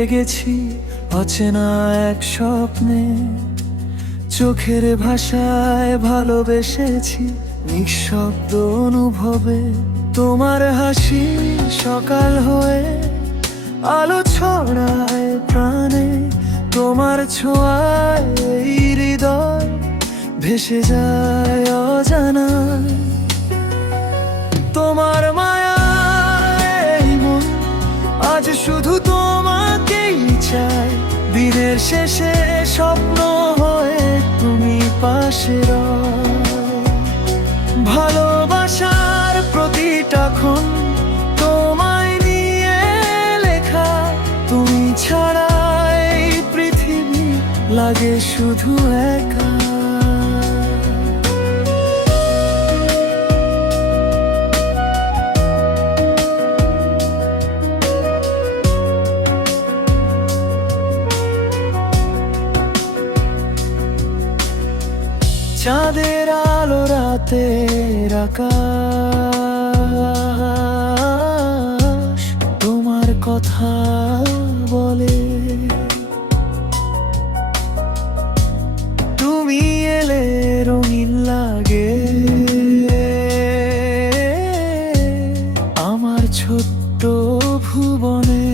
হারিয়ে গেছি অচেনা এক স্বপ্নে, চোখের ভাষায় ভালোবেসেছি নিঃশব্দ অনুভবে। তোমার হাসি সকাল হয়ে আলো ছড়ায় প্রাণে, তোমার ছোঁয়ায় এই হৃদয় ভেসে যায় অজানায়। তোমার মায়ায় মন আজ শুধু তোমাকেই চায়, দিনের শেষে স্বপ্ন হয়ে তুমি পাশে রও। ভালোবাসার প্রতিটা ক্ষণ তোমায় নিয়ে লেখা, তুমি ছাড়া এই পৃথিবী লাগে শুধু একা। চাঁদের আলো রাতের আকাশ তোমার কথা বলে, তুমি এলে রঙিন লাগে আমার ছোট্ট ভুবনে।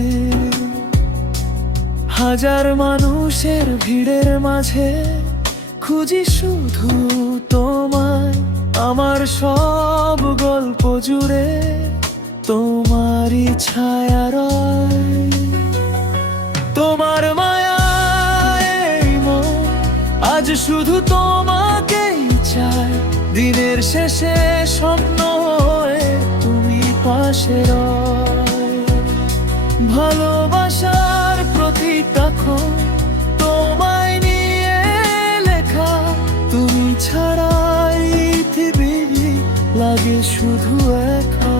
হাজার মানুষের ভিড়ের মাঝে খুঁজি শুধু তোমায়, আমার সব গল্প জুড়ে তোমারই ছায়া রয়। তোমার মায়ায় মন আজ শুধু তোমাকেই চায়, দিনের শেষে স্বপ্ন হয়ে তুমি পাশে রয়। ভালোবাসার প্রতিটা ক্ষণ তোমায় নিয়ে লেখা, তুমি ছাড়া এই পৃথিবী লাগে শুধু একা।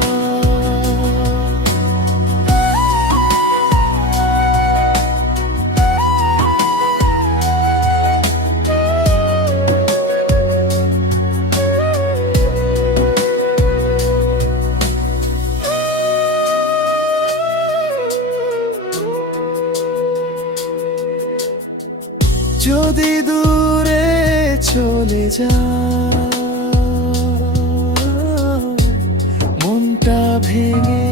যদি দূরে চলে যায় মনটা ভেঙে